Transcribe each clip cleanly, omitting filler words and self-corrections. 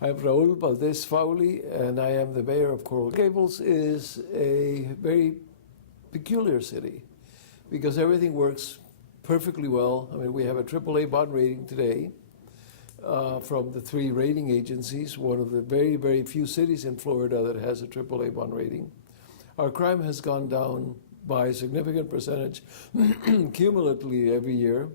I'm Raúl Valdés-Fauli, and I am the mayor of Coral Gables. Is a very peculiar city because everything works perfectly well. I mean, we have a AAA bond rating today from the 3 rating agencies, one of the very, very few cities in Florida that has a AAA bond rating. Our crime has gone down by a significant percentage cumulatively every year.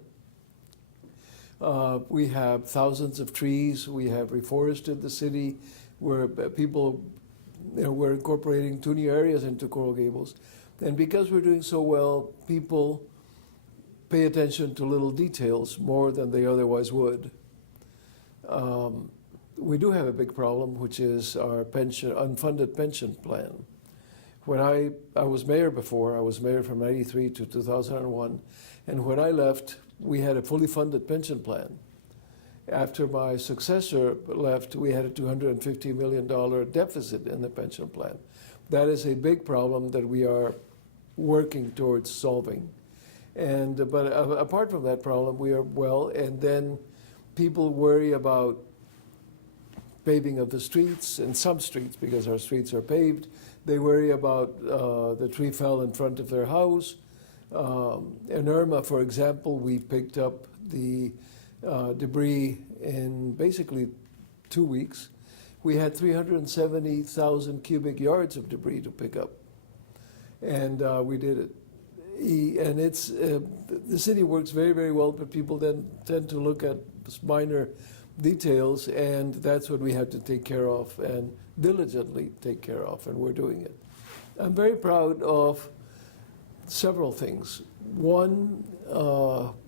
We have thousands of trees. We have reforested the city, where people, we're incorporating 2 new areas into Coral Gables. And because we're doing so well, people pay attention to little details more than they otherwise would. We do have a big problem, which is our unfunded pension plan. When I was mayor before, I was mayor from 93 to 2001, and when I left, we had a fully funded pension plan. After my successor left, we had a $250 million deficit in the pension plan. That is a big problem that we are working towards solving. But apart from that problem, we are well, and then people worry about paving of the streets, and some streets, because our streets are paved. They worry about the tree fell in front of their house. In Irma, for example, we picked up the debris in basically 2 weeks. We had 370,000 cubic yards of debris to pick up, and we did it. And the city works very, very well, but people then tend to look at minor details, and that's what we have to take care of and diligently take care of, and we're doing it. I'm very proud of several things. One,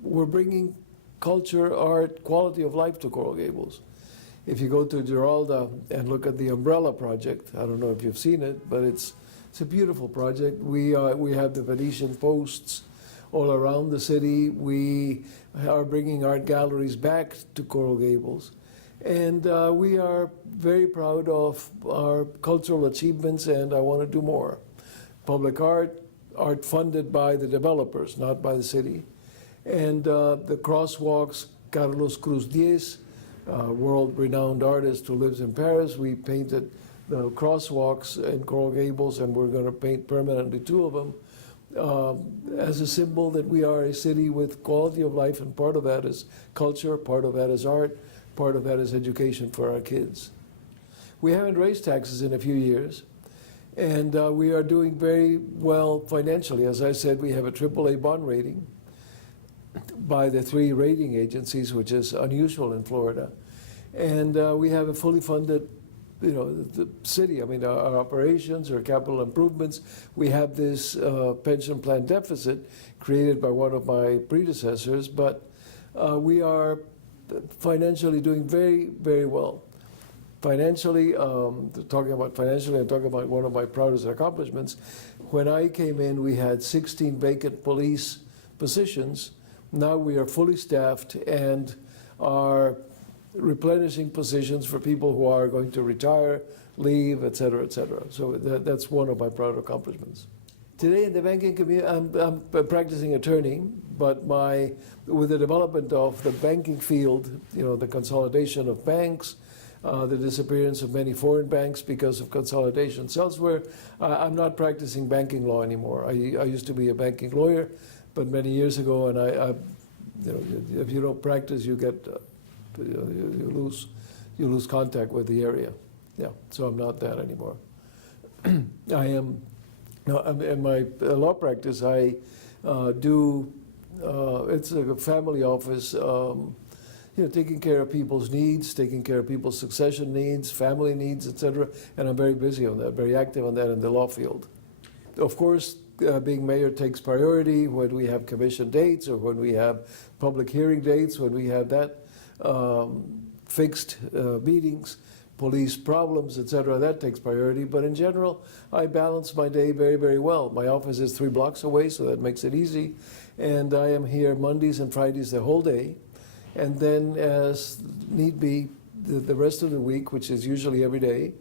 we're bringing culture, art, quality of life to Coral Gables. If you go to Giralda and look at the Umbrella Project, I don't know if you've seen it, but it's a beautiful project. We have the Venetian posts all around the city. We are bringing art galleries back to Coral Gables. And we are very proud of our cultural achievements, and I want to do more. Public art funded by the developers, not by the city. And the crosswalks, Carlos Cruz Diez, world-renowned artist who lives in Paris, we painted the crosswalks in Coral Gables, and we're going to paint permanently 2 of them as a symbol that we are a city with quality of life, and part of that is culture, part of that is art, part of that is education for our kids. We haven't raised taxes in a few years, and we are doing very well financially. As I said, we have a AAA bond rating by the 3 rating agencies, which is unusual in Florida. And we have a fully funded, the city. I mean, our operations, our capital improvements. We have this pension plan deficit created by one of my predecessors, but we are financially doing very, very well. Financially, talking about financially, I'm talking about one of my proudest accomplishments. When I came in, we had 16 vacant police positions. Now we are fully staffed and are replenishing positions for people who are going to retire, leave, et cetera, et cetera. So that's one of my proud accomplishments. Today in the banking community, I'm practicing attorney, but with the development of the banking field, the consolidation of banks, the disappearance of many foreign banks because of consolidations elsewhere, I'm not practicing banking law anymore. I used to be a banking lawyer, but many years ago, and if you don't practice, you get you lose contact with the area. Yeah, so I'm not that anymore. I am. No, in my law practice, I do. It's a family office. Taking care of people's needs, taking care of people's succession needs, family needs, etc. And I'm very busy on that, very active on that in the law field. Of course, being mayor takes priority when we have commission dates or when we have public hearing dates, when we have that fixed meetings, police problems, etc. That takes priority. But in general, I balance my day very, very well. My office is 3 blocks away, so that makes it easy. And I am here Mondays and Fridays the whole day. And then as need be, the rest of the week, which is usually every day,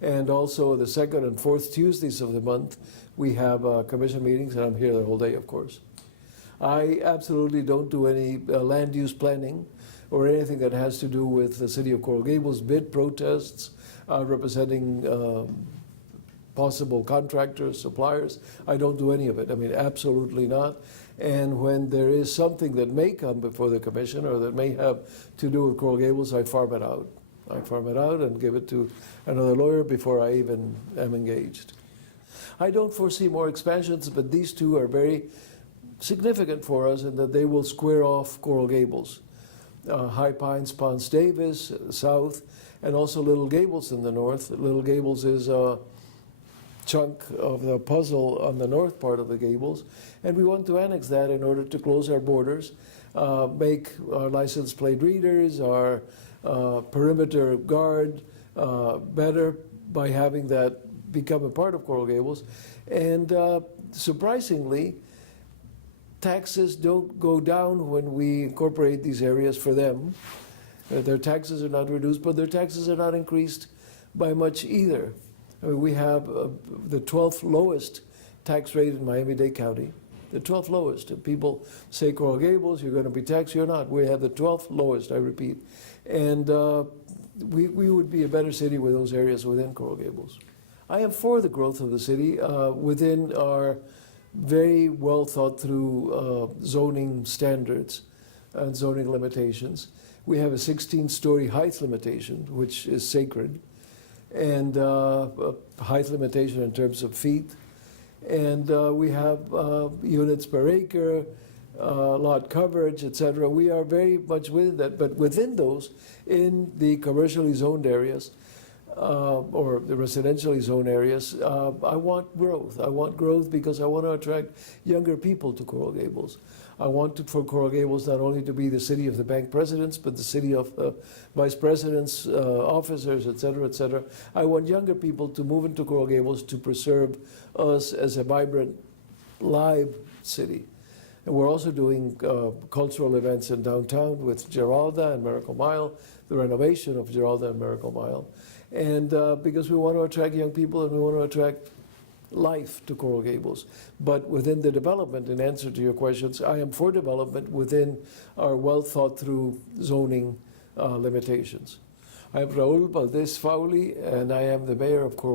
and also the 2nd and 4th Tuesdays of the month, we have commission meetings, and I'm here the whole day, of course. I absolutely don't do any land use planning or anything that has to do with the city of Coral Gables, bid protests, representing possible contractors, suppliers. I don't do any of it. I mean, absolutely not. And when there is something that may come before the commission or that may have to do with Coral Gables, I farm it out. I farm it out and give it to another lawyer before I even am engaged. I don't foresee more expansions, but these two are very significant for us in that they will square off Coral Gables. High Pines, Ponce Davis, south, and also Little Gables in the north. Little Gables is a chunk of the puzzle on the north part of the Gables, and we want to annex that in order to close our borders, make our license plate readers, our perimeter guard better by having that become a part of Coral Gables. And surprisingly, taxes don't go down when we incorporate these areas for them. Their taxes are not reduced, but their taxes are not increased by much either. I mean, we have the 12th lowest tax rate in Miami-Dade County, the 12th lowest. And people say, Coral Gables, you're going to be taxed. You're not. We have the 12th lowest, I repeat. And we would be a better city with those areas within Coral Gables. I am for the growth of the city within our very well thought through zoning standards and zoning limitations. We have a 16-story height limitation, which is sacred, and a height limitation in terms of feet. And we have units per acre, lot coverage, etc. We are very much within that, but within those, in the commercially zoned areas, or the residentially zoned areas, I want growth. I want growth because I want to attract younger people to Coral Gables. I want for Coral Gables not only to be the city of the bank presidents, but the city of vice presidents, officers, et cetera, et cetera. I want younger people to move into Coral Gables to preserve us as a vibrant, live city. And we're also doing cultural events in downtown with Geralda and Miracle Mile, the renovation of Geralda and Miracle Mile. And because we want to attract young people and we want to attract life to Coral Gables. But within the development, in answer to your questions, I am for development within our well thought through zoning limitations. I am Raúl Valdés-Fauli, and I am the mayor of Coral